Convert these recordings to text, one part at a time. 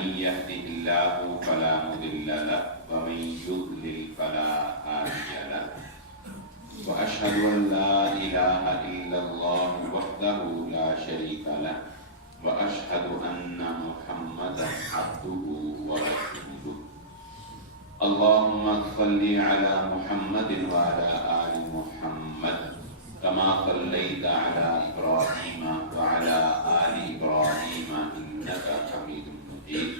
من يهده الله فلا مضل له ومن يضلل فلا هادي له وأشهد أن لا إله إلا الله وحده لا شريك له وأشهد أن محمدا عبده ورسوله اللهم صل على محمد وعلى آل محمد كما صليت على إبراهيم وعلى آل إبراهيم إنك حميد مجيد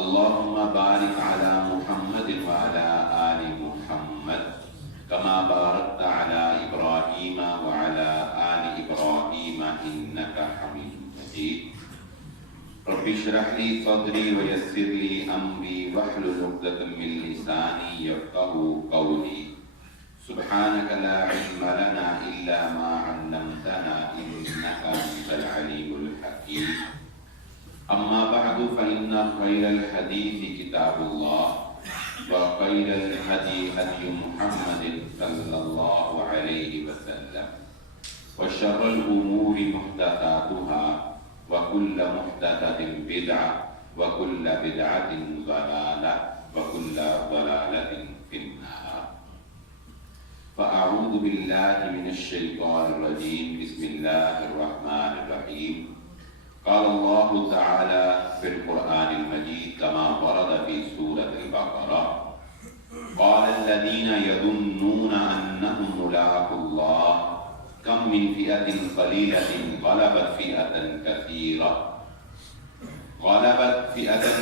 اللهم بارك على محمد وعلى آل محمد كما باركت على إبراهيم وعلى آل إبراهيم إنك حميد مجيد رب اشرح لي صدري ويسر لي أمري واحلل عقدة من لساني يفقهوا قولي سبحانك لا علم لنا إلا ما علمتنا إنك أنت العليم الحكيم أما بعد فإن خير الحديث كتاب الله وخير الهدي هدي محمد صلى الله عليه وسلم وشر الأمور محدثاتها وكل محدثة بدعة وكل بدعة ضلالة وكل ضلالة في النار فأعوذ بالله من الشيطان الرجيم بسم الله الرحمن الرحيم قال الله تعالى في القرآن المجيد كما ورد في سورة البقرة قال الذين يظنون أنهم ملاقو الله كم من فئة قليلة غلبت فئة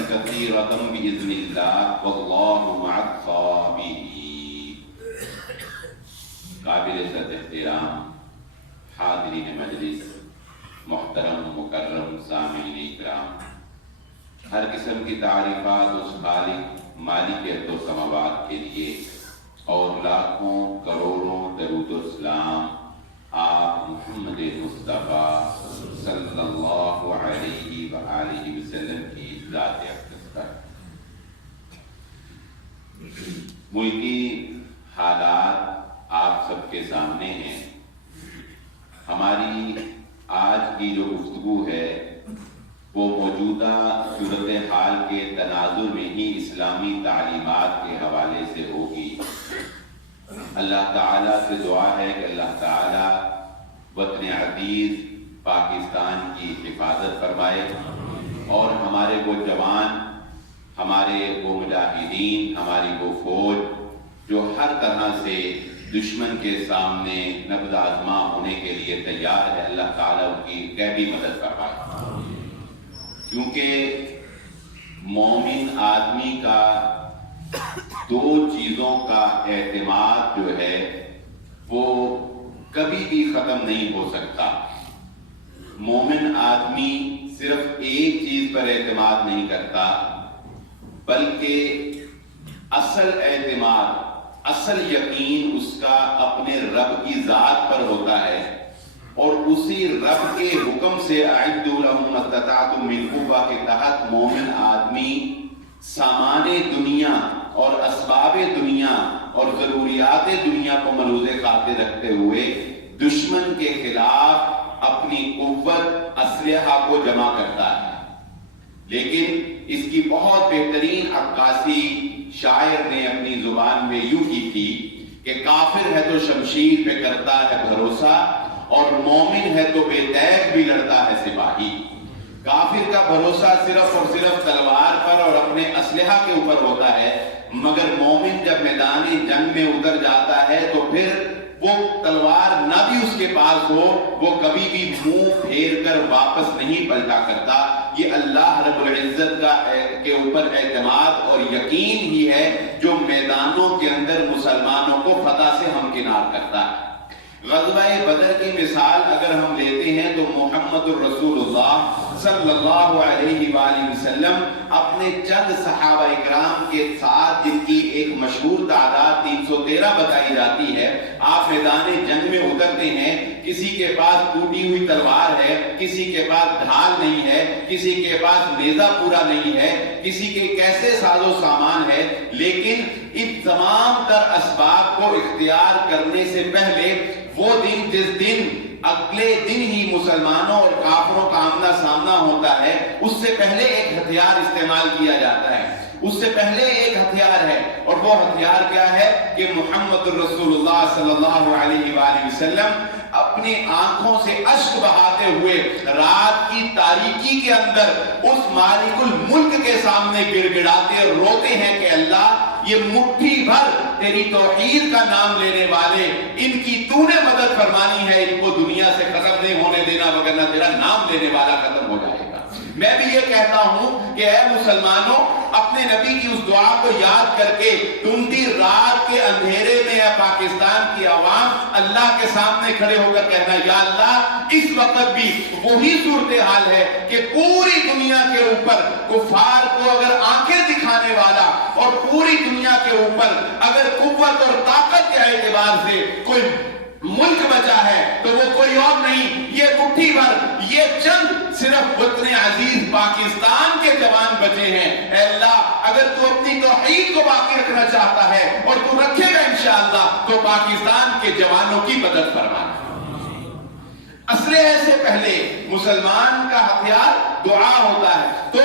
كثيرة بإذن الله والله مع الصابرين. قابل عزت احترام حاضرین مجلس، محترم مکرم سامعین اکرام، ہر قسم کی تعریفات اس خالق مالک ارض و سماوات کے لیے اور لاکھوں کروڑوں درود و سلام آپ محمد مصطفیٰ صلی اللہ علیہ وآلہ وسلم کی ذات اقدس پر۔ ملکی حالات آپ سب کے سامنے ہیں۔ ہماری آج کی جو گفتگو ہے وہ موجودہ صورتحال کے تناظر میں ہی اسلامی تعلیمات کے حوالے سے ہوگی۔ اللہ تعالیٰ سے دعا ہے کہ اللہ تعالیٰ وطن عزیز پاکستان کی حفاظت فرمائے اور ہمارے وہ جوان، ہمارے وہ مجاہدین، ہماری وہ فوج جو ہر طرح سے دشمن کے سامنے نبض آزما ہونے کے لیے تیار ہے، اللہ تعالیٰ ان کی غیبی مدد فرمائے۔ کیونکہ مومن آدمی کا دو چیزوں کا اعتماد جو ہے وہ کبھی بھی ختم نہیں ہو سکتا۔ مومن آدمی صرف ایک چیز پر اعتماد نہیں کرتا، بلکہ اصل اعتماد، اصل یقین اس کا اپنے رب کی ذات پر ہوتا ہے، اور اسی رب کے حکم سے اعدوا لهم ما استطعتم من قوة کے تحت مومن آدمی سامان دنیا اور اسباب دنیا اور ضروریات دنیا کو ملحوظ خاطر رکھتے ہوئے دشمن کے خلاف اپنی قوت اسلحہ کو جمع کرتا ہے۔ لیکن اس کی بہت بہترین عکاسی شاعر نے اپنی زبان میں یوں کی تھی کہ کافر ہے تو شمشیر پہ کرتا ہے بھروسہ اور مومن ہے تو بے تیغ بھی لڑتا ہے سپاہی۔ کافر کا بھروسہ صرف اور صرف تلوار پر اور اپنے اسلحہ کے اوپر ہوتا ہے، مگر مومن جب میدان جنگ میں اتر جاتا ہے تو پھر وہ تلوار نہ بھی اس کے پاس ہو، وہ کبھی بھی منہ پھیر کر واپس نہیں پلٹا کرتا۔ یہ اللہ رب العزت کے اوپر اعتماد اور یقین ہی ہے جو میدانوں کے اندر مسلمانوں کو فتح سے ہمکنار کرتا ہے۔ غزوہ بدر کی مثال اگر ہم لیتے ہیں تو محمد الرسول اللہ صلی اللہ علیہ وآلہ وسلم اپنے چند صحابہ اکرام کے ساتھ، جن کی ایک مشہور تعداد 313 بتائی جاتی ہے، آپ میدان جنگ میں اترتے ہیں۔ کسی کے پاس ٹوٹی ہوئی تلوار ہے، کسی کے پاس ڈھال نہیں ہے، کسی کے پاس نیزہ پورا نہیں ہے، کسی کے کیسے ساز و سامان ہے، لیکن ان تمام تر اسباب کو اختیار کرنے سے پہلے وہ دن جس دن اگلے دن ہی مسلمانوں اور کافروں کا آمنا سامنا ہوتا ہے، اس سے پہلے ایک ہتھیار استعمال کیا جاتا ہے، اس سے پہلے ایک ہتھیار ہے، اور وہ ہتھیار کیا ہے کہ محمد رسول اللہ صلی اللہ علیہ وآلہ وسلم اپنی آنکھوں سے اشک بہاتے ہوئے رات کی تاریکی کے اندر اس مالک الملک کے سامنے گڑ گڑاتے روتے ہیں کہ اللہ، یہ مٹھی بھر تیری توحید کا نام لینے والے، ان کی تو نے مدد فرمانی ہے، ان کو دنیا سے ختم نہیں ہونے دینا، وگرنہ تیرا نام لینے والا ختم ہو جائے گا۔ میں بھی یہ کہتا ہوں کہ اے مسلمانوں، اپنے نبی کی اس دعا کو یاد کر کے دھندھی رات کے اندھیرے میں یا پاکستان کی عوام اللہ کے سامنے کھڑے ہو کر کہنا، یا اللہ، اس وقت بھی وہی صورتحال ہے کہ پوری دنیا کے اوپر کفار کو اگر آنکھیں دکھانے والا اور پوری دنیا کے اوپر اگر قوت اور طاقت کے اعتبار سے کوئی ملک بچا ہے تو وہ کوئی اور نہیں، یہ مٹھی بھر، یہ چند صرف وطن عزیز پاکستان کے جوان بچے ہیں۔ اے اللہ، اگر تو اپنی توحید کو باقی رکھنا چاہتا ہے اور تو رکھے گا انشاءاللہ، تو پاکستان کے جوانوں کی مدد فرمانا۔ اسلحے سے پہلے مسلمان کا ہتھیار دعا ہوتا ہے، تو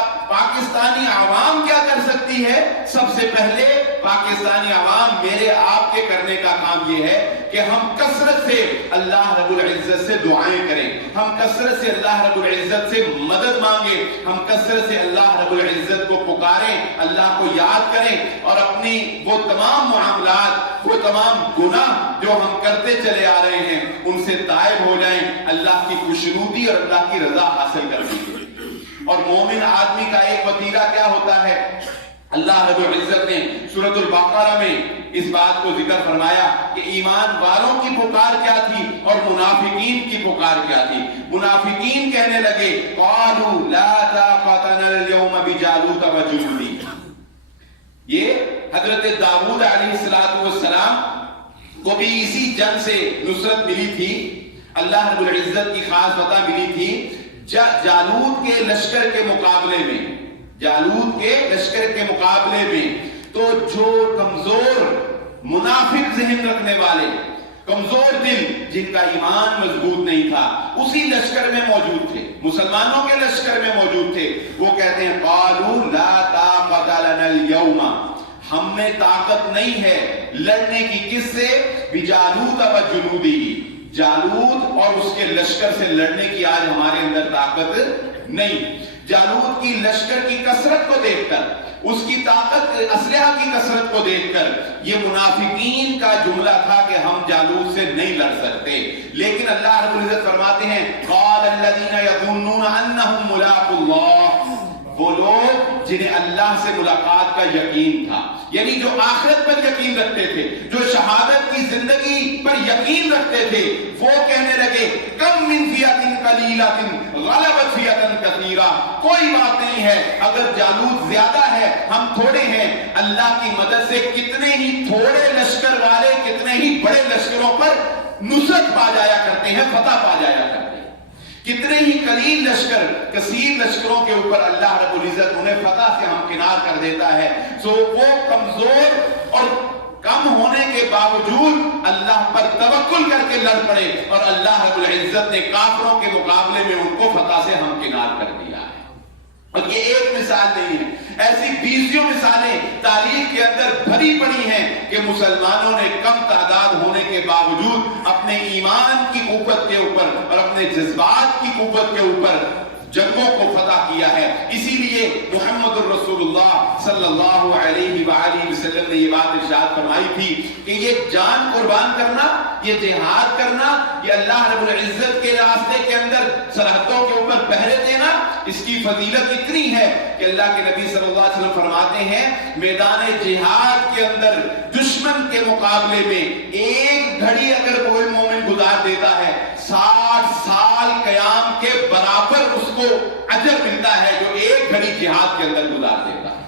اب پاکستانی عوام کیا کر سکتی ہے؟ سب سے پہلے پاکستانی عوام، میرے آپ کے کرنے کا کام یہ ہے کہ ہم کثرت سے اللہ رب العزت سے دعائیں کریں، ہم کثرت سے اللہ رب العزت سے مدد مانگیں، ہم کثرت سے اللہ رب العزت کو پکاریں، اللہ کو یاد کریں، اور اپنی وہ تمام معاملات، وہ تمام گناہ جو ہم کرتے چلے آ رہے ہیں ان سے تائب ہو جائیں، اللہ کی خوشنودی اور اللہ کی رضا حاصل کریں۔ اور مومن آدمی کا ایک وسیلہ کیا ہوتا ہے؟ اللہ رب العزت نے سورۃ البقرہ میں اس بات کو ذکر فرمایا کہ ایمان والوں کی پکار کیا تھی اور منافقین کی پکار کیا تھی۔ منافقین کہنے لگے قالوا لا طاقت لنا اليوم بجالوت وجنودی، یہ حضرت داؤد علیہ السلام کو بھی اسی جنگ سے نصرت ملی تھی، اللہ رب العزت کی خاص فتح ملی تھی۔ جالوت کے لشکر کے مقابلے میں، جالوت کے لشکر کے مقابلے میں تو جو کمزور منافق ذہن رکھنے والے، کمزور دل، جن کا ایمان مضبوط نہیں تھا، اسی لشکر میں موجود تھے، مسلمانوں کے لشکر میں موجود تھے، وہ کہتے ہیں قالوا لا طاقت لنا اليوم، ہم میں طاقت نہیں ہے لڑنے کی، کس سے؟ بجالوت وجنودی، جالوت اور اس کے لشکر سے لڑنے کی آج ہمارے اندر طاقت نہیں۔ جالوت کی لشکر کی کثرت کو دیکھ کر، اس کی طاقت، اسلحہ کی کثرت کو دیکھ کر یہ منافقین کا جملہ تھا کہ ہم جالوت سے نہیں لڑ سکتے، لیکن اللہ رب العزت فرماتے ہیں قال الذين يظنون انهم ملاقو اللہ، وہ لوگ جنہیں اللہ سے ملاقات کا یقین تھا، یعنی جو آخرت پر یقین رکھتے تھے، جو شہادت کی زندگی پر یقین رکھتے تھے، وہ کہنے لگے کم من فیۃ قلیلۃ غلبت فیۃ کثیرہ، کوئی بات نہیں ہے اگر جالوت زیادہ ہے ہم تھوڑے ہیں، اللہ کی مدد سے کتنے ہی تھوڑے لشکر والے کتنے ہی بڑے لشکروں پر نصرت پا جایا کرتے ہیں، فتح پا جایا کرتے ہیں، کتنے ہی قلیل لشکر کثیر لشکروں کے اوپر اللہ رب العزت انہیں فتح سے ہمکنار کر دیتا ہے۔ سو وہ کمزور اور کم ہونے کے باوجود اللہ پر توکل کر کے لڑ پڑے، اور اللہ رب العزت نے کافروں کے مقابلے میں ان کو فتح سے ہمکنار کر دیا ہے۔ اور یہ ایک مثال نہیں ہے، ایسی بیسیوں مثالیں تاریخ کے اندر بھری پڑی ہیں کہ مسلمانوں نے کم تعداد ہونے کے باوجود اپنے ایمان کی قوت کے اوپر اور اپنے جذبات کی قوت کے اوپر جنگوں کو فتح کیا ہے۔ اسی لیے محمد الرسول اللہ صلی اللہ علیہ وآلہ وسلم نے یہ بات ارشاد فرمائی تھی کہ یہ جان قربان کرنا، یہ جہاد کرنا، یہ اللہ رب العزت کے راستے کے اندر سرحدوں کے اوپر پہرے دینا، اس کی فضیلت اتنی ہے کہ اللہ کے نبی صلی اللہ علیہ وسلم فرماتے ہیں میدان جہاد کے اندر دشمن کے مقابلے میں ایک گھڑی اگر کوئی مومن گزار دیتا ہے 60 سال قیام کے برابر اس کو اجر ملتا ہے جو ایک گھڑی جہاد کے اندر گزار دیتا ہے۔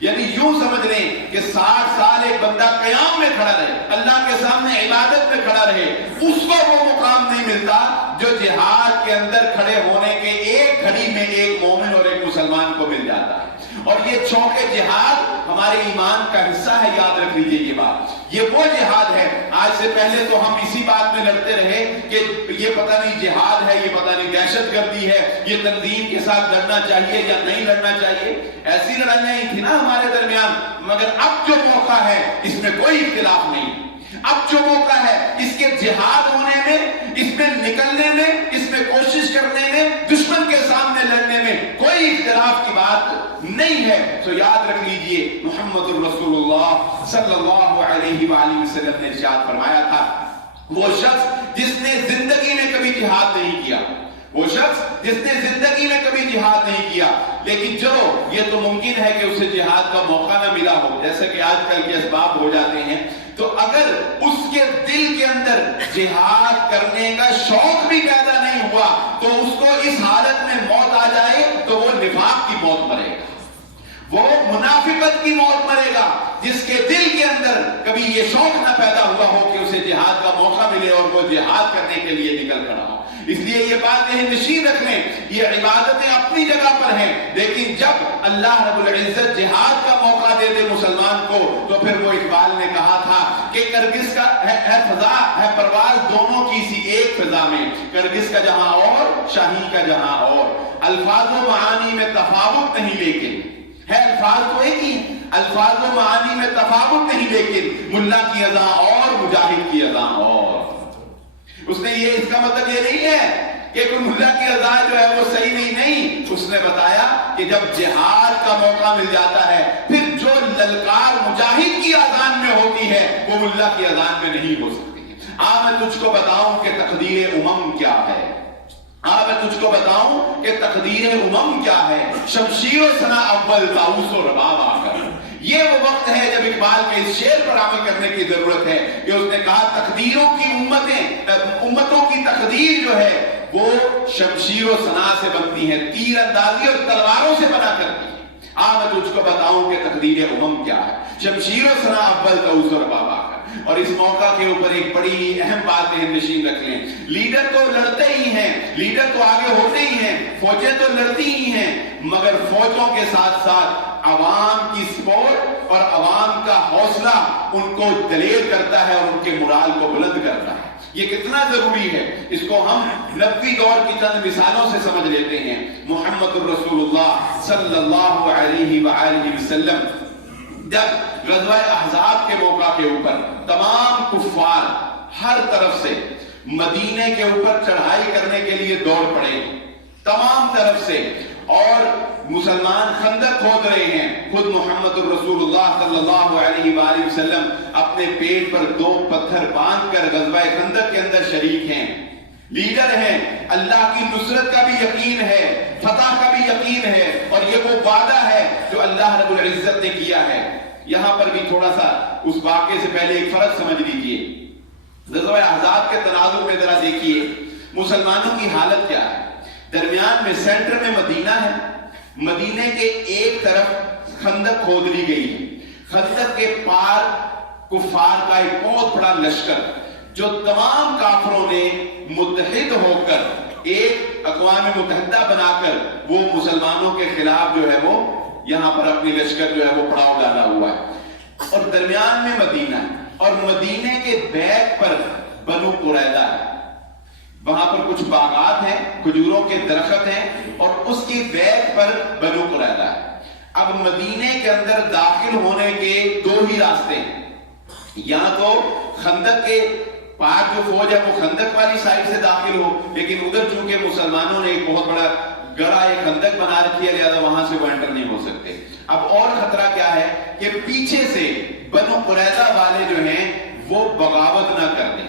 یعنی یوں سمجھ لیں کہ 60 سال ایک بندہ قیام میں کھڑا رہے، اللہ کے سامنے عبادت میں کھڑا رہے، اس کو وہ مقام نہیں ملتا جو جہاد کے اندر کھڑے ہونے کے ایک گھڑی میں ایک مومن اور ایک مسلمان کو مل جاتا ہے۔ اور یہ چونکہ جہاد ہمارے ایمان کا حصہ ہے، یاد رکھ لیجئے یہ بات، یہ وہ جہاد ہے۔ آج سے پہلے تو ہم اسی بات میں لڑتے رہے کہ یہ پتہ نہیں جہاد ہے، یہ پتہ نہیں دہشت گردی ہے، یہ تنظیم کے ساتھ لڑنا چاہیے یا نہیں لڑنا چاہیے، ایسی لڑائیاں ہی تھی نا ہمارے درمیان۔ مگر اب جو موقع ہے اس میں کوئی اختلاف نہیں، اب جو موقع ہے اس کے جہاد ہونے میں، اس میں نکلنے میں، اس میں کوشش کرنے میں، دشمن کے سامنے لڑنے میں کوئی اختلاف کی بات نہیں ہے۔ تو یاد رکھ لیجئے محمد الرسول اللہ صلی اللہ علیہ وآلہ وسلم نے ارشاد فرمایا تھا، وہ شخص جس نے زندگی میں کبھی جہاد نہیں کیا، وہ شخص جس نے زندگی میں کبھی جہاد نہیں کیا، لیکن چلو یہ تو ممکن ہے کہ اسے جہاد کا موقع نہ ملا ہو، جیسے کہ آج کل کے اسباب ہو جاتے ہیں، تو اگر اس کے دل کے اندر جہاد کرنے کا شوق بھی پیدا نہیں ہوا تو اس کو اس حالت میں موت آ جائے تو وہ نفاق کی موت مرے گا، وہ منافقت کی موت مرے گا، جس کے دل کے اندر کبھی یہ شوق نہ پیدا ہوا ہو کہ اسے جہاد کا موقع ملے اور وہ جہاد کرنے کے لیے نکل کھڑا ہو۔ اس لیے یہ بات ذہن نشین رکھ لیں، یہ عبادتیں اپنی جگہ پر ہیں، لیکن جب اللہ رب العزت جہاد کا موقع دے دے مسلمان کو تو پھر وہ اقبال نے کہا تھا کہ کرگس کا ہے فضا ہے پرواز دونوں کی سی ایک فضا میں، کرگس کا جہاں اور شاہی کا جہاں اور، الفاظ و معانی میں تفاوت نہیں لیکن ہے، الفاظ تو ایک ہی، الفاظ و معانی میں تفاوت نہیں لیکن ملا کی اذان اور مجاہد کی اذان اور۔ اس نے یہ اس کا مطلب یہ نہیں ہے کہ کوئی ملا کی اذان جو ہے وہ صحیح نہیں، اس نے بتایا کہ جب جہاد کا موقع مل جاتا ہے پھر جو للکار مجاہد کی اذان میں ہوتی ہے وہ ملا کی اذان میں نہیں ہو سکتی۔ میں تجھ کو بتاؤں کہ تقدیر امم کیا ہے، میں تجھ کو بتاؤں کہ تقدیر امم کیا ہے، شمشیر و سنا اول طاؤس و رباب آ کر۔ یہ وہ وقت ہے جب اقبال کے اس شعر پر عمل کرنے کی ضرورت ہے کہ اس نے کہا تقدیروں کی امتوں کی تقدیر جو ہے وہ شمشیر و سنا سے بنتی ہے، تیر اندازی اور تلواروں سے بنا کرتی ہے۔ میں تجھ کو بتاؤں کہ تقدیر امم کیا ہے، شمشیر و سنا اول طاؤس و رباب آ کر۔ اور اس موقع کے اوپر ایک بڑی اہم بات ذہن نشین رکھ لیں، لیڈر تو لڑتے ہی ہیں، لیڈر تو آگے ہوتے ہی ہیں، فوجیں تو لڑتی ہی ہیں، مگر فوجوں کے ساتھ ساتھ عوام کی سپورٹ اور عوام کا حوصلہ ان کو دلیر کرتا ہے اور ان کے مورال کو بلند کرتا ہے۔ یہ کتنا ضروری ہے اس کو ہم نبوی دور کی چند مثالوں سے سمجھ لیتے ہیں۔ محمد الرسول اللہ صلی اللہ علیہ وآلہ وسلم جب غزوہ احزاب کے موقع کے اوپر تمام کفار ہر طرف سے مدینے کے اوپر چڑھائی کرنے کے لیے دوڑ پڑے تمام طرف سے، اور مسلمان خندق کھود رہے ہیں، خود محمد الرسول اللہ صلی اللہ علیہ وآلہ وسلم اپنے پیٹ پر 2 پتھر باندھ کر غزوہ خندق کے اندر شریک ہیں، لیڈر ہیں، اللہ کی نصرت کا بھی یقین ہے، فتح کا بھی یقین ہے، اور یہ وہ وعدہ ہے جو اللہ رب العزت نے کیا ہے۔ یہاں پر بھی تھوڑا سا اس واقعے سے پہلے ایک فرق سمجھ لیجئے، غزوہ احزاب کے تناظر میں ذرا دیکھیے مسلمانوں کی حالت کیا ہے۔ درمیان میں سینٹر میں مدینہ ہے، مدینے کے ایک طرف خندق کھود لی گئی ہے، خندق کے پار کفار کا ایک بہت بڑا لشکر جو تمام کافروں نے متحد ہو کر ایک اقوام متحدہ بنا کر وہ مسلمانوں کے خلاف جو ہے وہ یہاں پر اپنی لشکر جو ہے وہ پڑاؤ ڈالا ہوا ہے، اور درمیان میں مدینہ ہے، اور مدینے کے بیک پر بنو قریظہ ہے، وہاں پر کچھ باغات ہیں، کھجوروں کے درخت ہیں، اور اس کی بیک پر بنو قریظہ ہے۔ اب مدینے کے اندر داخل ہونے کے 2 ہی راستے ہیں، یا تو خندق کے پار جو فوج ہے وہ خندق والی سائڈ سے داخل ہو، لیکن ادھر چونکہ مسلمانوں نے ایک بہت بڑا گڑھا ایک خندق بنا رکھی ہے، لہذا وہاں سے وہ انٹر نہیں ہو سکتے۔ اب اور خطرہ کیا ہے کہ پیچھے سے بنو قریظہ والے جو ہیں وہ بغاوت نہ کر دیں۔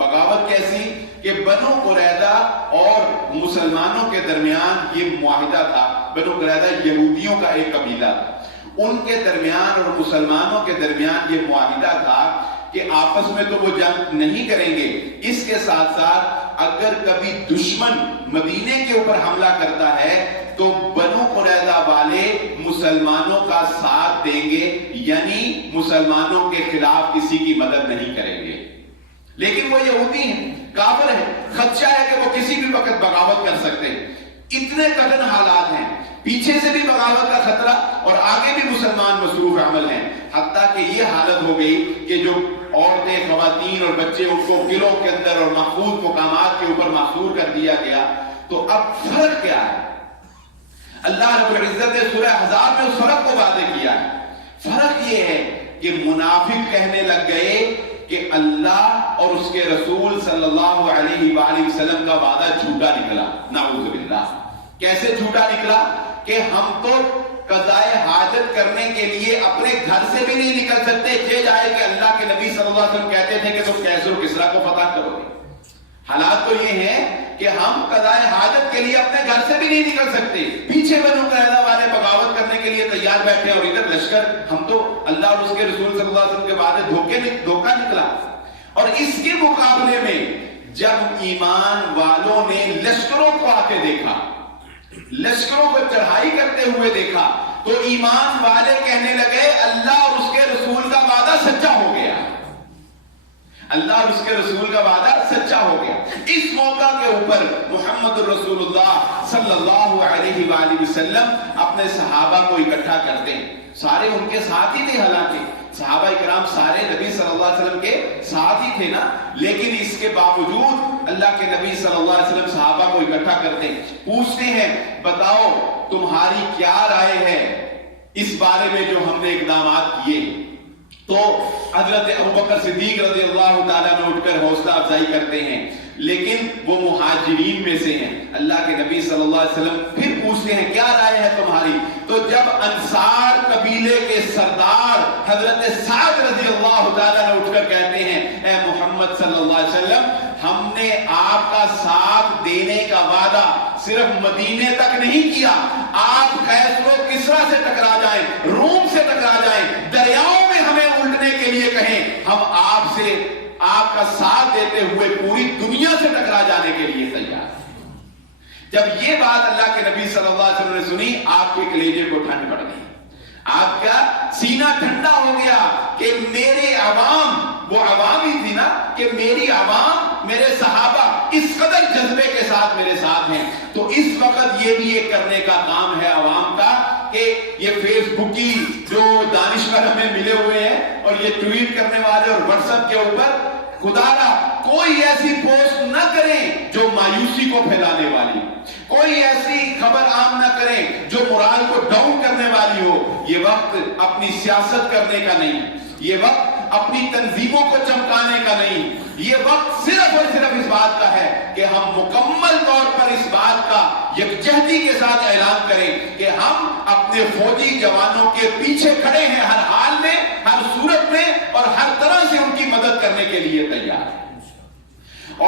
بغاوت کیسی کہ بنو قریظہ اور مسلمانوں کے درمیان یہ معاہدہ تھا، بنو قریظہ یہودیوں کا ایک قبیلہ تھا، ان کے درمیان اور مسلمانوں کے درمیان یہ معاہدہ تھا کہ آپس میں تو وہ جنگ نہیں کریں گے، اس کے ساتھ ساتھ اگر کبھی دشمن مدینے کے اوپر حملہ کرتا ہے تو بنو قریظہ والے مسلمانوں کا ساتھ دیں گے، یعنی مسلمانوں کے خلاف کسی کی مدد نہیں کریں گے۔ لیکن وہ یہودی ہیں، کافر ہیں، خدشہ ہے کہ وہ کسی بھی وقت بغاوت کر سکتے ہیں۔ اتنے کٹھن حالات ہیں، پیچھے سے بھی بغاوت کا خطرہ اور آگے بھی مسلمان مصروف عمل ہیں، حتیٰ کہ یہ حالت ہو گئی کہ جو عورتیں، خواتین اور بچے ان کو قلعوں کے اندر اور محفوظ مقامات کے اوپر محصور کر دیا گیا۔ تو اب فرق کیا ہے؟ اللہ رب العزت نے سورہ احزاب میں اس فرق کو واضح کیا ہے۔ فرق یہ ہے کہ منافق کہنے لگ گئے کہ اللہ اور اس کے رسول صلی اللہ علیہ وآلہ وسلم کا وعدہ جھوٹا نکلا، نعوذ باللہ۔ کیسے جھوٹا نکلا؟ کہ ہم تو قضائے حاجت کرنے کے لیے اپنے گھر سے بھی نہیں نکل سکتے، یہ جائے کہ اللہ کے نبی صلی اللہ علیہ وسلم کہتے تھے کہ تم کیسر و کسریٰ کو فتح کرو گے۔ حالات تو یہ ہیں کہ ہم قضائے حاجت کے لیے اپنے گھر سے بھی نہیں نکل سکتے، پیچھے بنو قریظہ والے بغاوت کرنے کے لیے تیار بیٹھے اور ادھر لشکر، ہم تو اللہ اور اس کے رسول صلی اللہ علیہ وسلم کے بعد دھوکہ نکلا۔ اور اس کے مقابلے میں جب ایمان والوں نے لشکروں کو آ کے دیکھا، لشکروں کو چڑھائی کرتے ہوئے دیکھا، تو ایمان والے کہنے لگے اللہ اور اس کے رسول کا وعدہ سچا ہو گیا، اللہ اور اس کے رسول کا وعدہ سچا ہو گیا۔ اس موقع کے اوپر محمد الرسول اللہ صلی اللہ علیہ وآلہ وسلم اپنے صحابہ کو اکٹھا کرتے ہیں، سارے ان کے ساتھ ہی تھے، حالانکہ صحابہ اکرام سارے نبی صلی اللہ علیہ وسلم کے ساتھ ہی تھے نا، لیکن اس کے باوجود اللہ کے نبی صلی اللہ علیہ وسلم صحابہ کو اکٹھا کرتے ہیں، پوچھتے ہیں بتاؤ تمہاری کیا رائے ہے اس بارے میں جو ہم نے اقدامات کیے۔ تو حضرت ابوبکر صدیق رضی اللہ تعالیٰ نے اٹھ کر حوصلہ افزائی کرتے ہیں، لیکن وہ مہاجرین میں سے ہیں۔ اللہ کے نبی صلی اللہ علیہ وسلم پھر پوچھتے ہیں کیا رائے ہے تمہاری؟ تو جب انصار قبیلے کے سردار حضرت سعد رضی اللہ تعالیٰ نے اٹھ کر کہتے ہیں اے محمد صلی اللہ علیہ وسلم، ہم نے آپ کا ساتھ دینے کا وعدہ صرف مدینے تک نہیں کیا، آپ قیصر و کسریٰ سے ٹکرا جائیں، روم سے ٹکرا جائیں، دریاؤں میں ہمیں الٹنے کے لیے کہیں، ہم آپ سے آپ کا ساتھ دیتے ہوئے پوری دنیا سے ٹکرا جانے کے لیے تیار ہیں۔ جب یہ بات اللہ کے نبی صلی اللہ علیہ وسلم نے سنی، آپ کے کلیجے کو ٹھنڈ پڑ گئی، آپ کا سینہ ٹھنڈا ہو گیا کہ میرے عوام، وہ عوام ہی تھی نا، کہ میری عوام، میرے صحابہ اس قدر جذبے کے ساتھ میرے ساتھ ہیں۔ تو اس وقت یہ بھی ایک کرنے کا کام ہے عوام کا کہ یہ فیس بک کی جو دانشور ہمیں ملے ہوئے ہیں اور یہ ٹویٹ کرنے والے اور واٹس ایپ کے اوپر، خدا را کوئی ایسی پوسٹ نہ کریں جو مایوسی کو پھیلانے والی، کوئی ایسی خبر عام نہ کریں جو مرال کو ڈاؤن کرنے والی ہو۔ یہ وقت اپنی سیاست کرنے کا نہیں، یہ وقت اپنی تنظیموں کو چمکانے کا نہیں، یہ وقت صرف اور صرف اس بات کا ہے کہ ہم مکمل طور پر اس بات کا یکجہتی کے ساتھ اعلان کریں کہ ہم اپنے فوجی جوانوں کے پیچھے کھڑے ہیں، ہر حال میں، ہر صورت میں اور ہر طرح سے ان کی مدد کرنے کے لیے تیار ہیں۔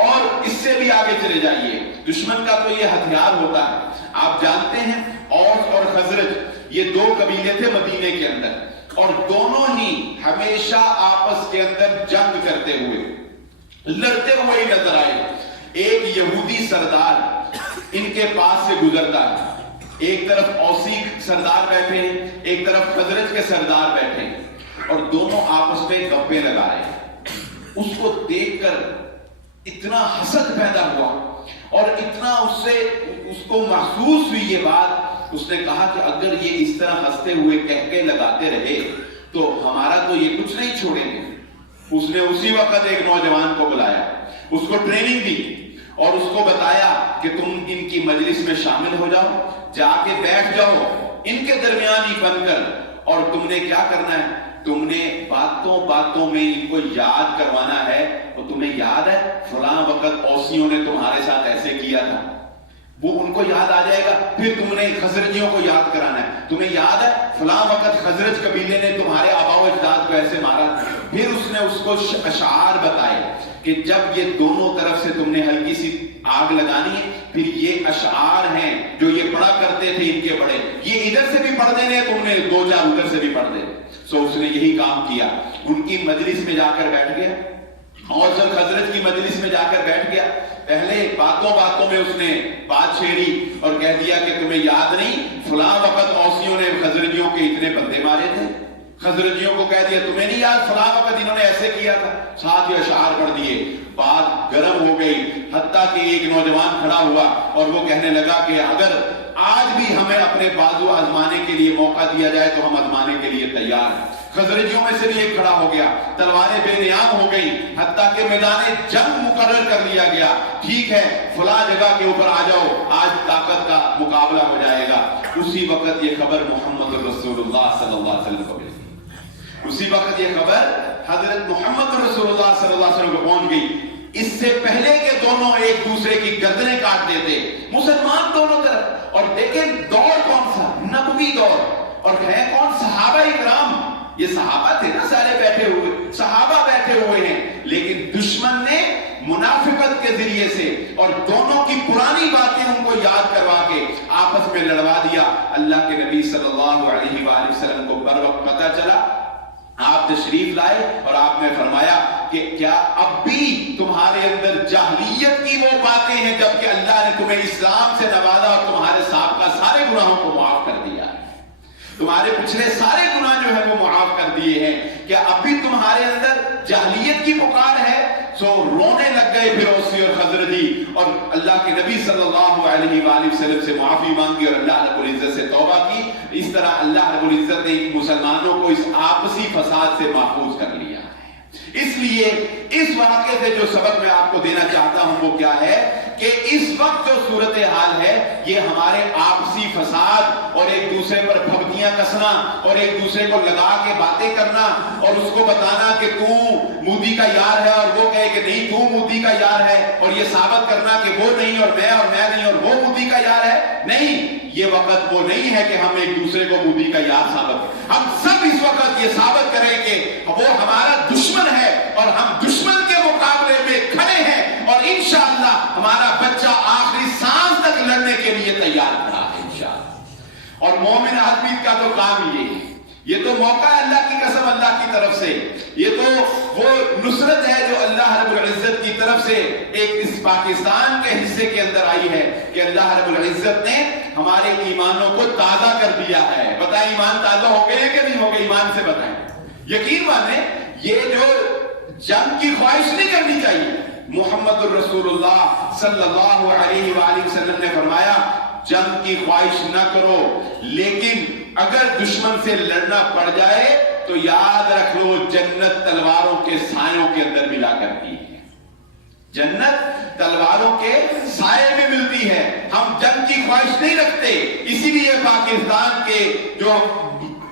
اور اس سے بھی آگے چلے جائیے، دشمن کا تو یہ ہتھیار ہوتا ہے، آپ جانتے ہیں اوس اور خزرج یہ دو قبیلے تھے مدینے کے اندر، اور دونوں ہی ہمیشہ آپس کے اندر جنگ کرتے ہوئے، لڑتے ہوئے ہی نظر آئے۔ ایک یہودی سردار ان کے پاس سے گزرتا ہے، ایک طرف اوسی سردار بیٹھے ہیں، ایک طرف خزرج کے سردار بیٹھے ہیں، اور دونوں آپس میں گپے لگا رہے ہیں۔ اس کو دیکھ کر اتنا حسد پیدا ہوا اور اتنا اس کو محسوس ہوئی یہ بات، اس نے کہا کہ اگر یہ اس طرح ہنستے ہوئے کہکے لگاتے رہے تو ہمارا تو یہ کچھ نہیں چھوڑیں گے۔ اس نے اسی وقت ایک نوجوان کو بلایا، اس کو ٹریننگ دی اور اس کو بتایا کہ تم ان کی مجلس میں شامل ہو جاؤ، جا کے بیٹھ جاؤ ان کے درمیان ہی بن کر، اور تم نے کیا کرنا ہے، تم نے باتوں باتوں میں ان کو یاد کروانا ہے، اور تمہیں یاد ہے فلاں وقت اوسیوں نے تمہارے ساتھ ایسے کیا تھا، وہ ان کو یاد آ جائے گا۔ پھر تم نے خزرجیوں کو یاد کرانا ہے، تمہیں یاد ہے فلاں وقت خزرج قبیلے نے تمہارے آبا و اجداد کو ایسے مارا تھا۔ پھر اس نے اس کو اشعار بتائے کہ جب یہ دونوں طرف سے تم نے ہلکی سی آگ لگانی ہے، پھر یہ اشعار ہیں جو یہ پڑھا کرتے تھے ان کے بڑے، یہ ادھر سے بھی پڑھ دینے، تم نے دو چار ادھر سے بھی پڑھ دے۔ سو اس نے یہی کام کیا، ان کی مجلس میں جا کر بیٹھ گیا، اور جب خزرج کی مجلس میں جا کر بیٹھ گیا، پہلے باتوں باتوں میں اس نے بات چھیڑی اور کہہ دیا کہ تمہیں یاد نہیں فلاں وقت اوسیوں نے خزرجیوں کے اتنے بندے مارے تھے، خزرجیوں کو کہہ دیا تمہیں نہیں یاد فلاں وقت انہوں نے ایسے کیا تھا، ساتھ ہی اشعار پڑھ دیے۔ بات گرم ہو گئی، حتیٰ کہ ایک نوجوان کھڑا ہوا اور وہ کہنے لگا کہ اگر آج بھی ہمیں اپنے اپنے بازو آزمانے کے لیے موقع دیا جائے تو ہم آزمانے کے لیے تیار ہیں۔ خزرجیوں میں سے بھی ایک کھڑا ہو گیا، تلواریں بے نیام ہو گئی، حتیٰ کہ میدان جنگ مقرر کر لیا گیا، ٹھیک ہے فلاں جگہ کے اوپر آ جاؤ، آج طاقت کا مقابلہ ہو جائے گا۔ اسی وقت یہ خبر محمد رسول اللہ صلی اللہ علیہ وسلم کو ملی، اسی وقت یہ خبر حضرت محمد رسول اللہ صلی اللہ علیہ وسلم کو پہنچ گئی۔ اس سے پہلے کہ دونوں ایک دوسرے کی گردنیں کاٹ دیتے، مسلمان دونوں طرف، اور دیکھیں دور کون سا، نبوی دور، اور ہے کون، صحابہ اکرام، یہ صحابہ تھے نا سارے بیٹھے ہوئے، صحابہ بیٹھے ہوئے ہیں، لیکن دشمن نے منافقت کے ذریعے سے اور دونوں کی پرانی باتیں ان کو یاد کروا کے آپس میں لڑوا دیا۔ اللہ کے نبی صلی اللہ علیہ وآلہ وسلم کو بر وقت پتہ چلا، آپ تشریف لائے اور آپ نے فرمایا کہ کیا اب بھی تمہارے اندر جاہلیت کی وہ باتیں ہیں جبکہ اللہ نے تمہیں اسلام سے نوازا اور تمہارے سابقہ سارے گناہوں کو معاف کر دیا ہے، تمہارے پچھلے سارے گناہ جو ہے وہ معاف کر دیے ہیں، کیا اب بھی تمہارے اندر جاہلیت کی پکار ہے؟ سو رونے لگ گئے پھر اوسی اور خزرجی، اور اللہ کے نبی صلی اللہ علیہ وآلہ وسلم سے معافی مانگی اور اللہ رب العزت سے توبہ کی۔ اس طرح اللہ رب العزت نے مسلمانوں کو اس آپسی فساد سے محفوظ کر لیا ہے۔ اس لیے اس واقعے سے جو سبق میں آپ کو دینا چاہتا ہوں وہ کیا ہے کہ اس وقت جو صورتحال ہے یہ ہمارے آپسی فساد اور ایک دوسرے پر پھپتیاں کسنا اور ایک دوسرے کو لگا کے باتیں کرنا اور اس کو بتانا کہ تو مودی کا یار ہے اور وہ کہے کہ نہیں تو مودی کا یار ہے، اور یہ ثابت کرنا کہ وہ نہیں اور میں نہیں اور وہ مودی کا یار ہے، نہیں، یہ وقت وہ نہیں ہے کہ ہم ایک دوسرے کو مودی کا یار ثابت کریں۔ ہم سب اس وقت یہ ثابت کریں کہ وہ ہمارا دشمن ہے اور ہم دشمن کے مقابلے میں کھڑے ہیں، اور انشاءاللہ ہمارا بچہ آخری سانس تک لڑنے کے لیے تیار کھڑا ہے انشاءاللہ۔ اور مومن آدمی کا تو کام یہ تو موقع ہے اللہ کی قسم اللہ کی طرف سے، یہ تو وہ نصرت ہے جو اللہ رب العزت کی طرف سے ایک اس پاکستان کے حصے کے اندر آئی ہے کہ اللہ رب العزت نے ہمارے ایمانوں کو تازہ کر دیا ہے۔ بتائیں ایمان تازہ ہو گئے کہ نہیں ہو گئے؟ ایمان سے بتائیں، یقین مانیں یہ جو جنگ کی خواہش نہیں کرنی چاہیے۔ محمد الرسول اللہ صلی اللہ علیہ وآلہ وسلم نے فرمایا جنگ کی خواہش نہ کرو، لیکن اگر دشمن سے لڑنا پڑ جائے تو یاد رکھ لو جنت تلواروں کے سایوں کے اندر ملا کرتی ہے، جنت تلواروں کے سائے میں ملتی ہے۔ ہم جنگ کی خواہش نہیں رکھتے، اسی لیے پاکستان کے جو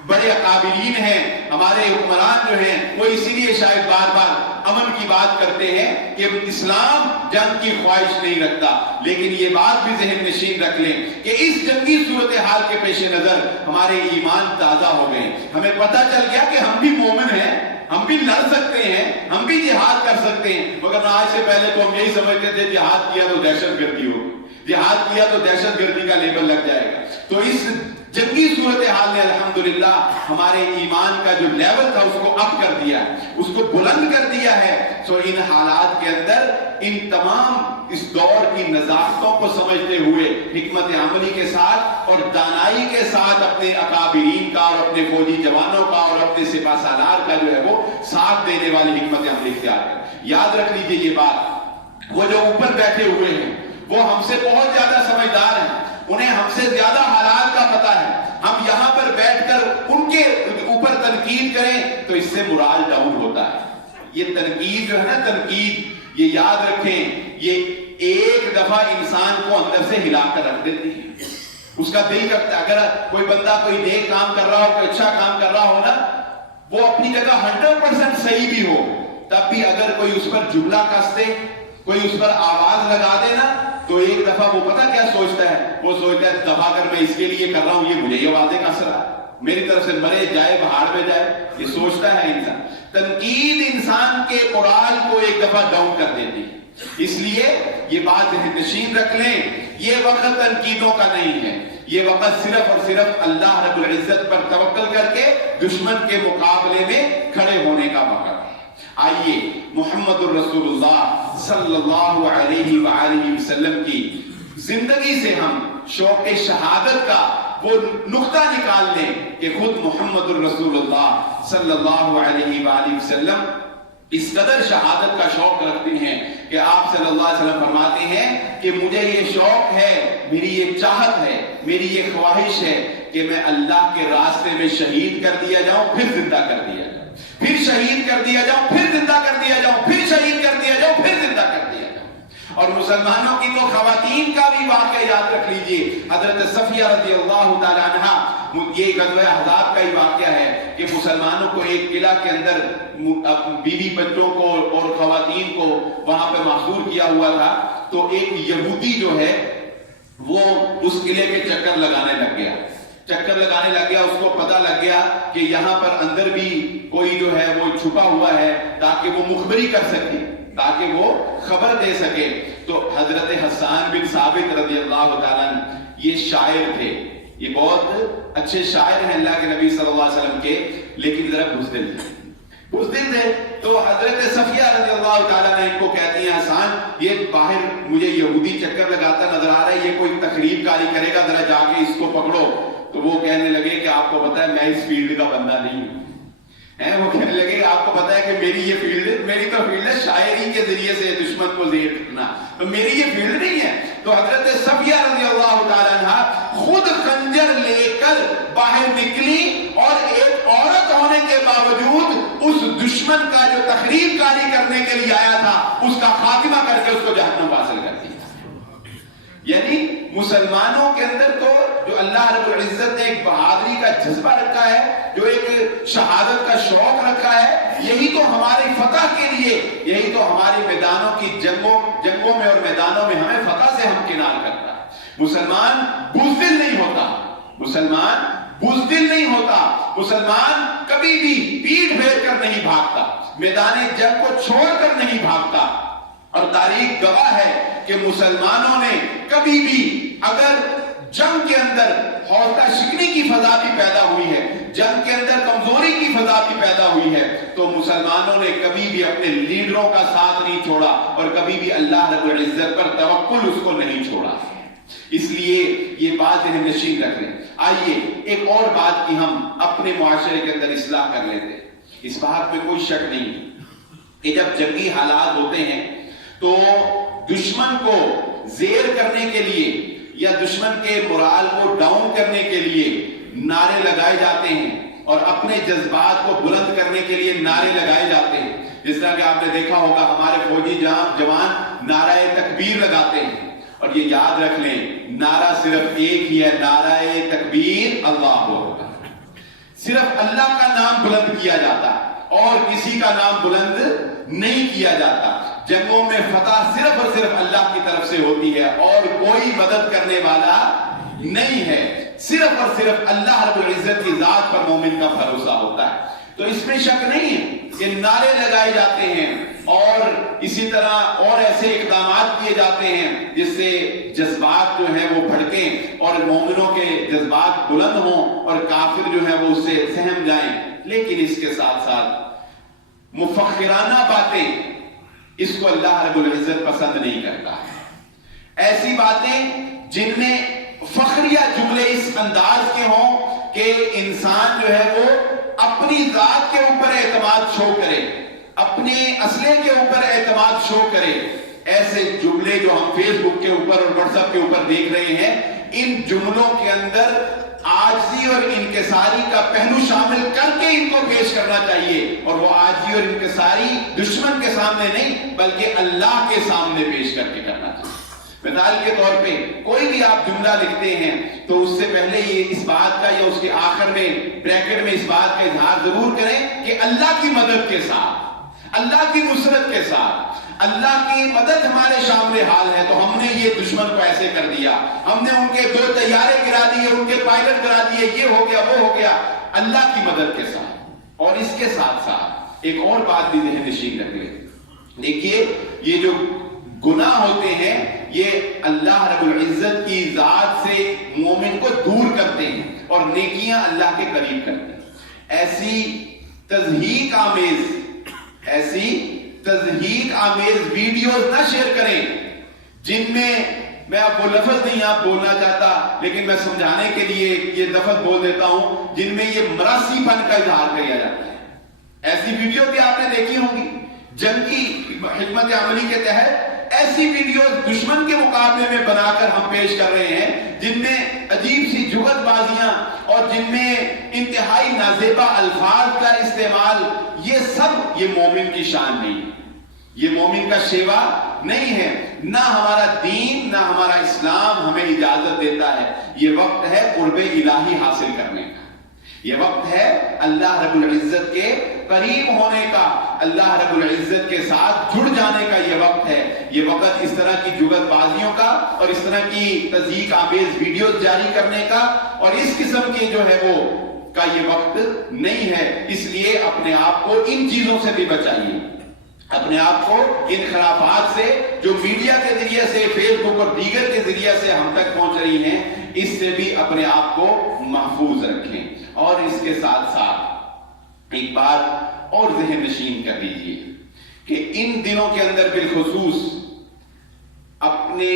بڑے اکابرین ہیں، ہمارے حکمران جو ہیں، وہ اسی لیے شاید بار بار امن کی بات کرتے ہیں کہ اسلام جنگ کی خواہش نہیں رکھتا، لیکن یہ بات بھی ذہن نشین رکھ لیں کہ اس جنگی صورتحال کے پیش نظر ہمارے ایمان تازہ ہو گئے، ہمیں پتہ چل گیا کہ ہم بھی مومن ہیں، ہم بھی لڑ سکتے ہیں، ہم بھی جہاد کر سکتے ہیں، مگر آج سے پہلے تو ہم یہی سمجھتے تھے جہاد کیا تو دہشت گردی ہوگی، جہاد کیا تو دہشت گردی کا لیبل لگ جائے گا۔ تو اس جنگی صورتحال نے الحمدللہ ہمارے ایمان کا جو لیول تھا اس کو اپ کر دیا ہے، اس کو بلند کر دیا ہے۔ سو ان حالات کے اندر ان تمام اس دور کی نزاکتوں کو سمجھتے ہوئے حکمت عملی کے ساتھ اور دانائی کے ساتھ اپنے اکابرین کا اور اپنے فوجی جوانوں کا اور اپنے سپہ سالار کا جو ہے وہ ساتھ دینے والی حکمت عملی اختیار کریں۔ یاد رکھ لیجئے یہ بات، وہ جو اوپر بیٹھے ہوئے ہیں وہ ہم سے بہت زیادہ سمجھدار ہیں، انہیں ہم سے زیادہ حالات کا پتہ ہے۔ ہم یہاں پر بیٹھ کر ان کے اوپر تنقید کریں تو اس سے مورال ڈاؤن ہوتا ہے۔ یہ تنقید جو ہے نا، تنقید یہ یاد رکھیں یہ ایک دفعہ انسان کو اندر سے ہلا کر رکھ دیتی ہے، اس کا دل کرتا ہے اگر کوئی بندہ کوئی نیک کام کر رہا ہو، کوئی اچھا کام کر رہا ہو نا، وہ اپنی جگہ 100% صحیح بھی ہو، تب بھی اگر کوئی اس پر جملہ کس دے، کوئی اس پر آواز لگا دے نا، تو ایک دفعہ وہ پتہ کیا سوچتا ہے، وہ سوچتا ہے دبا کر میں اس کے لیے کر رہا ہوں، یہ مجھے یہ واضح کا اثر ہے، میری طرف سے مرے جائے بہاڑ میں جائے، یہ سوچتا ہے انسان۔ تنقید انسان کے مورال کو ایک دفعہ ڈاؤن کر دیتی ہے، اس لیے یہ بات نشین رکھ لیں، یہ وقت تنقیدوں کا نہیں ہے، یہ وقت صرف اور صرف اللہ رب العزت پر توکل کر کے دشمن کے مقابلے میں کھڑے ہونے کا وقت ہے۔ آئیے محمد الرسول اللہ صلی اللہ علیہ وآلہ وسلم کی زندگی سے ہم شوق شہادت کا وہ نقطہ نکال لیں کہ خود محمد الرسول اللہ صلی اللہ علیہ وآلہ وسلم اس قدر شہادت کا شوق رکھتے ہیں کہ آپ صلی اللہ علیہ وسلم فرماتے ہیں کہ مجھے یہ شوق ہے، میری یہ چاہت ہے، میری یہ خواہش ہے کہ میں اللہ کے راستے میں شہید کر دیا جاؤں، پھر زندہ کر دیا جاؤں، پھر شہید کر دیا جاؤں، پھر زندہ کر دیا جاؤں، پھر شہید کر دیا جاؤں، پھر زندہ کر دیا جاؤں۔ اور مسلمانوں کی تو خواتین کا بھی واقعہ یاد رکھ لیجئے، حضرت صفیہ رضی اللہ تعالی عنہا، یہ غزوہ احزاب کا ہی واقعہ ہے کہ مسلمانوں کو ایک قلعہ کے اندر بیوی بچوں کو اور خواتین کو وہاں پہ محصور کیا ہوا تھا، تو ایک یہودی جو ہے وہ اس قلعے کے چکر لگانے لگ گیا، اس کو پتہ لگ گیا کہ یہاں پر اندر بھی کوئی جو ہے وہ چھپا ہوا ہے تاکہ وہ مخبری کر سکے، تاکہ وہ خبر دے سکے۔ تو حضرت حسان بن ثابت رضی اللہ تعالیٰ عنہ یہ شاعر تھے، یہ بہت اچھے شاعر ہیں اللہ کے نبی صلی اللہ علیہ وسلم کے، لیکن ذرا بزدل تھے۔ تو حضرت صفیہ رضی اللہ تعالیٰ نے ان کو کہتی ہیں حسان یہ باہر مجھے یہودی چکر لگاتا نظر آ رہا ہے، یہ کوئی تخریب کاری کرے گا، ذرا جا کے اس کو پکڑو۔ تو وہ کہنے لگے کہ آپ کو پتا ہے میں اس فیلڈ کا بندہ نہیں ہوں، وہ کہنے لگے آپ کو پتا ہے کہ میری تو فیلڈ ہے شاعری کے ذریعے سے دشمن کو زیر کرنا، تو میری یہ فیلڈ نہیں ہے۔ تو حضرت صفیہ رضی اللہ تعالیٰ عنہ خود خنجر لے کر باہر نکلی اور ایک عورت ہونے کے باوجود اس دشمن کا جو تخریب کاری کرنے کے لیے آیا تھا اس کا خاتمہ کر کے اس کو جہنم حاصل کر دیا۔ یعنی مسلمانوں کے اندر تو جو اللہ رب العزت نے ایک بہادری کا جذبہ رکھا ہے، جو ایک شہادت کا شوق رکھا ہے، یہی تو ہماری فتح کے لیے، یہی تو ہماری میدانوں کی جنگوں میں اور میدانوں میں ہمیں فتح سے ہمکنار کرتا ہے۔ مسلمان بزدل نہیں ہوتا، مسلمان کبھی بھی پیٹھ پھیر کر نہیں بھاگتا، میدان جنگ کو چھوڑ کر نہیں بھاگتا۔ اور تاریخ گواہ ہے کہ مسلمانوں نے کبھی بھی اگر جنگ کے اندر حوصلہ شکنی کی فضا بھی پیدا ہوئی ہے، جنگ کے اندر کمزوری کی فضا بھی پیدا ہوئی ہے، تو مسلمانوں نے کبھی بھی اپنے لیڈروں کا ساتھ نہیں چھوڑا اور کبھی بھی اللہ رب العزت پر توکل اس کو نہیں چھوڑا۔ اس لیے یہ بات ذہن نشین رکھ لیں۔ آئیے ایک اور بات کی ہم اپنے معاشرے کے اندر اصلاح کر لیتے ہیں۔ اس بات میں کوئی شک نہیں کہ جب جنگی حالات ہوتے ہیں تو دشمن کو زیر کرنے کے لیے یا دشمن کے مورال کو ڈاؤن کرنے کے لیے نعرے لگائے جاتے ہیں اور اپنے جذبات کو بلند کرنے کے لیے نعرے لگائے جاتے ہیں۔ جس طرح کہ آپ نے دیکھا ہوگا ہمارے فوجی جوان نعرہ تکبیر لگاتے ہیں، اور یہ یاد رکھ لیں نعرہ صرف ایک ہی ہے، نعرہ تکبیر اللہ اکبر۔ صرف اللہ کا نام بلند کیا جاتا ہے اور کسی کا نام بلند نہیں کیا جاتا۔ جنگوں میں فتح صرف اور صرف اللہ کی طرف سے ہوتی ہے اور کوئی مدد کرنے والا نہیں ہے، صرف اور صرف اللہ رب العزت کی ذات پر مومن کا بھروسہ ہوتا ہے۔ تو اس میں شک نہیں ہے کہ نعرے لگائے جاتے ہیں اور اسی طرح اور ایسے اقدامات کیے جاتے ہیں جس سے جذبات جو ہیں وہ بھڑکیں اور مومنوں کے جذبات بلند ہوں اور کافر جو ہے وہ اس سے سہم جائیں، لیکن اس کے ساتھ ساتھ مفخرانہ باتیں اس کو اللہ رب العزت پسند نہیں کرتا ہے۔ ایسی باتیں جن میں فخریہ جملے اس انداز کے ہوں کہ انسان جو ہے وہ اپنی ذات کے اوپر اعتماد شو کرے، اپنے اسلحے کے اوپر اعتماد شو کرے، ایسے جملے جو ہم فیس بک کے اوپر اور واٹس ایپ کے اوپر دیکھ رہے ہیں، ان جملوں کے اندر عاجزی اور انکساری کا پہلو شامل کر کے ان کو پیش کرنا چاہیے، اور وہ عاجزی اور انکساری دشمن کے سامنے نہیں بلکہ اللہ کے سامنے پیش کر کے کرنا چاہیے۔ مثال کے طور پہ کوئی بھی آپ جملہ لکھتے ہیں تو اس سے پہلے یہ اس بات کا یا اس کے آخر میں بریکٹ میں اس بات کا اظہار ضرور کریں کہ اللہ کی مدد کے ساتھ، اللہ کی نصرت کے ساتھ، اللہ کی مدد ہمارے شامل حال ہے، تو ہم نے یہ دشمن کو ایسے کر دیا، ہم نے ان کے 2 طیارے گرا دیے، ان کے پائلٹ گرا دیے، یہ ہو گیا وہ ہو گیا، اللہ کی مدد کے ساتھ۔ اور اس کے ساتھ ساتھ ایک اور بات بھی ذہن نشین رکھ لیں، دیکھیے یہ جو گناہ ہوتے ہیں یہ اللہ رب العزت کی ذات سے مومن کو دور کرتے ہیں اور نیکیاں اللہ کے قریب کرتے ہیں۔ ایسی تضحیک آمیز ویڈیوز نہ شیئر کریں جن میں اب وہ لفظ نہیں آپ بولنا چاہتا لیکن میں سمجھانے کے لیے یہ لفظ بول دیتا ہوں، جن میں یہ مراسی پن کا اظہار کیا جاتا ہے۔ ایسی ویڈیو بھی آپ نے دیکھی ہوں گی جنگی حکمت عملی کے تحت ایسی ویڈیوز دشمن کے مقابلے میں بنا کر ہم پیش کر رہے ہیں جن میں عجیب سی جگت بازیاں اور جن میں انتہائی نازیبا الفاظ کا استعمال، یہ سب یہ مومن کی شان نہیں ہے، یہ مومن کا شیوا نہیں ہے، نہ ہمارا دین نہ ہمارا اسلام ہمیں اجازت دیتا ہے۔ یہ وقت ہے قرب الہی حاصل کرنے کا، یہ وقت ہے اللہ رب العزت کے قریب ہونے کا، اللہ رب العزت کے ساتھ جڑ جانے کا یہ وقت ہے۔ یہ وقت اس طرح کی جگت بازیوں کا اور اس طرح کی تضحیک آمیز ویڈیوز جاری کرنے کا اور اس قسم کے جو ہے وہ کا یہ وقت نہیں ہے۔ اس لیے اپنے آپ کو ان چیزوں سے بھی بچائیے، اپنے آپ کو ان خرافات سے جو میڈیا کے ذریعے سے، فیس بک اور دیگر کے ذریعے سے ہم تک پہنچ رہی ہیں، اس سے بھی اپنے آپ کو محفوظ رکھیں۔ اور اس کے ساتھ ساتھ ایک بات اور ذہن نشین کر لیجیے کہ ان دنوں کے اندر بالخصوص اپنے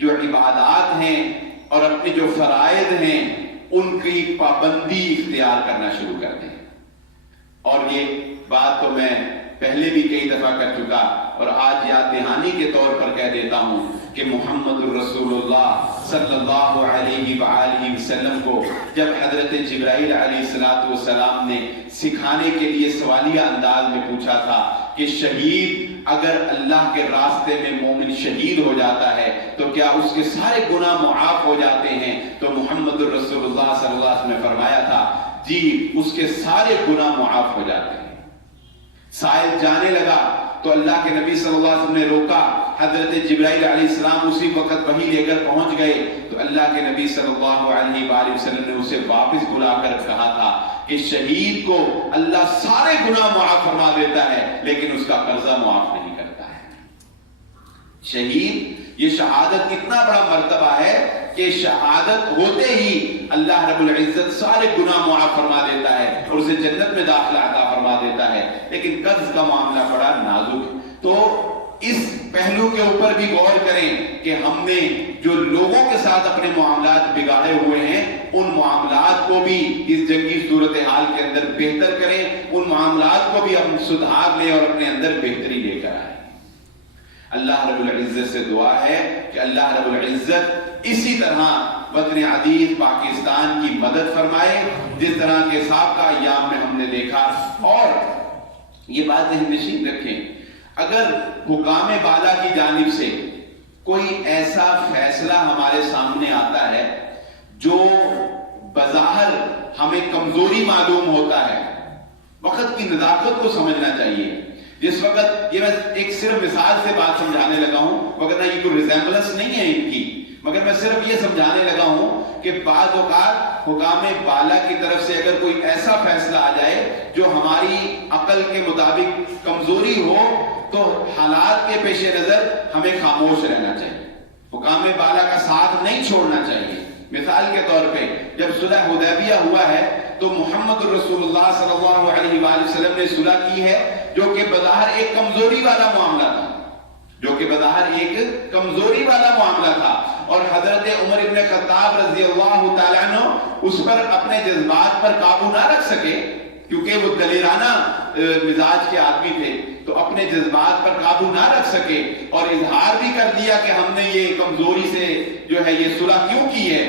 جو عبادات ہیں اور اپنے جو فرائض ہیں ان کی پابندی اختیار کرنا شروع کر دیں۔ اور یہ بات تو میں پہلے بھی کئی دفعہ کر چکا اور آج یاد دہانی کے طور پر کہہ دیتا ہوں کہ محمد الرسول اللہ صلی اللہ علیہ وآلہ وسلم کو جب حضرت جبرائیل علیہ السلام نے سکھانے کے لیے سوالیہ انداز میں پوچھا تھا کہ شہید اگر اللہ کے راستے میں مومن شہید ہو جاتا ہے تو کیا اس کے سارے گناہ معاف ہو جاتے ہیں؟ تو محمد الرسول اللہ صلی اللہ علیہ وسلم نے فرمایا تھا جی اس کے سارے گناہ معاف ہو جاتے ہیں۔ سائل جانے لگا تو اللہ کے نبی صلی اللہ علیہ وسلم نے روکا، حضرت جبرائیل علیہ السلام اسی وقت وحی لے کر پہنچ گئے تو اللہ کے نبی صلی اللہ علیہ وآلہ وسلم نے اسے واپس بلا کر کہا تھا کہ شہید کو اللہ سارے گناہ معاف فرما دیتا ہے لیکن اس کا قرضہ معاف نہیں کرتا ہے۔ شہید یہ شہادت کتنا بڑا مرتبہ ہے کہ شہادت ہوتے ہی اللہ رب العزت سارے گناہ معاف فرما دیتا ہے اور اسے جنت میں داخلہ عطا فرما دیتا ہے، لیکن قرض کا معاملہ بڑا نازک ہے۔ تو اس پہلو کے اوپر بھی غور کریں کہ ہم نے جو لوگوں کے ساتھ اپنے معاملات بگاڑے ہوئے ہیں ان معاملات کو بھی اس جنگی صورتحال کے اندر بہتر کریں، ان معاملات کو بھی ہم سدھار لیں اور اپنے اندر بہتری لے کر آئیں۔ اللہ رب العزت سے دعا ہے کہ اللہ رب العزت اسی طرح وطن عزیز پاکستان کی مدد فرمائے جس طرح کے سابقہ ایام میں ہم نے دیکھا۔ اور یہ بات ذہن نشین رکھیں، اگر حکام بالا کی جانب سے کوئی ایسا فیصلہ ہمارے سامنے آتا ہے جو بظاہر ہمیں کمزوری معلوم ہوتا ہے، وقت کی نزاکت کو سمجھنا چاہیے۔ جس وقت یہ میں ایک صرف مثال سے بات سمجھانے لگا ہوں، مگر نہ یہ کوئی ریزیمبلنس نہیں ہے ان کی، مگر میں صرف یہ سمجھانے لگا ہوں کہ بعض اوقات حکام بالا کی طرف سے اگر کوئی ایسا فیصلہ آ جائے جو ہماری عقل کے مطابق کمزوری ہو تو حالات کے پیش نظر ہمیں خاموش رہنا چاہیے، حکام بالا کا ساتھ نہیں چھوڑنا چاہیے۔ مثال کے طور پہ جب صلح حدیبیہ ہوا ہے تو محمد الرسول اللہ صلی اللہ علیہ وآلہ وسلم نے صلح کی ہے جو کہ بظاہر ایک کمزوری والا معاملہ تھا، تھا اور حضرت عمر ابن خطاب رضی اللہ تعالیٰ عنہ اس پر اپنے جذبات پر قابو نہ رکھ سکے کیونکہ وہ دلیرانہ مزاج کے آدمی تھے، تو اپنے جذبات پر قابو نہ رکھ سکے اور اظہار بھی کر دیا کہ ہم نے یہ کمزوری سے جو ہے یہ صلح کیوں کی ہے،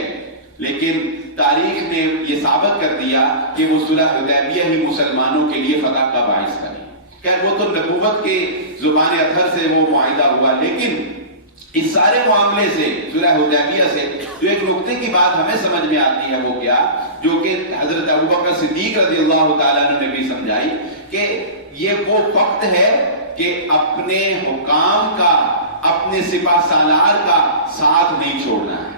لیکن تاریخ نے یہ ثابت کر دیا کہ وہ صلح حدیبیہ ہی مسلمانوں کے لیے فتح کا باعث بنی۔ خیر وہ تو نبوت کے زبان اطہر سے وہ معاہدہ ہوا، لیکن اس سارے معاملے سے صلح حدیبیہ سے جو ایک نقطے کی بات ہمیں سمجھ میں آتی ہے وہ کیا، جو کہ حضرت ابوبکر صدیق رضی اللہ تعالیٰ عنہ نے بھی سمجھائی کہ یہ وہ وقت ہے کہ اپنے حکام کا، اپنے سپہ سالار کا ساتھ نہیں چھوڑنا ہے،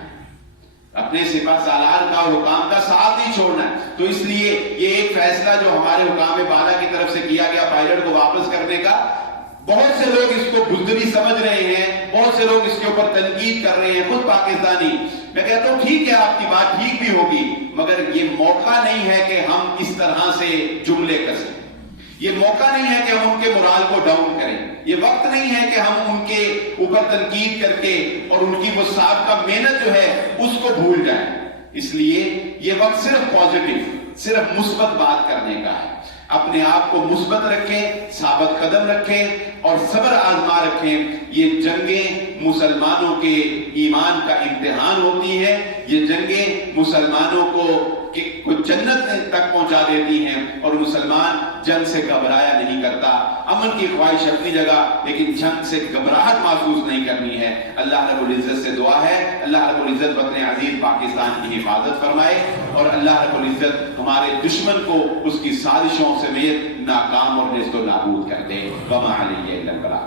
اپنے سپہ سالار کا اور حکام کا ساتھ نہیں چھوڑنا ہے۔ تو اس لیے یہ ایک فیصلہ جو ہمارے حکام بالا کی طرف سے کیا گیا پائلٹ کو واپس کرنے کا، بہت سے لوگ اس کو بزدلی سمجھ رہے ہیں، بہت سے لوگ اس کے اوپر تنقید کر رہے ہیں، خود پاکستانی۔ میں کہتا ہوں ٹھیک ہے آپ کی بات ٹھیک بھی ہوگی، مگر یہ موقع نہیں ہے کہ ہم اس طرح سے جملے کسیں، یہ موقع نہیں ہے کہ ہم ان کے مورال کو ڈاؤن کریں، یہ وقت نہیں ہے کہ ہم ان کے اوپر تنقید کر کے اور ان کی وہ سابقہ محنت جو ہے اس کو بھول جائیں۔ اس لیے یہ وقت صرف پازیٹیو، صرف مثبت بات کرنے کا ہے۔ اپنے آپ کو مثبت رکھیں، ثابت قدم رکھیں اور صبر آزما رکھیں۔ یہ جنگیں مسلمانوں کے ایمان کا امتحان ہوتی ہیں، یہ جنگیں مسلمانوں کو جنت تک پہنچا دیتی ہیں، اور مسلمان جنگ سے گھبرایا نہیں کرتا۔ امن کی خواہش اپنی جگہ، لیکن جنگ سے گھبراہٹ محسوس نہیں کرنی ہے۔ اللہ رب العزت سے دعا ہے اللہ رب العزت وطن عزیز پاکستان کی حفاظت فرمائے، اور اللہ رب العزت ہمارے دشمن کو اس کی سازشوں سمیت ناکام اور نیست و نابود کر دے۔ وما علیہ الا البلاغ۔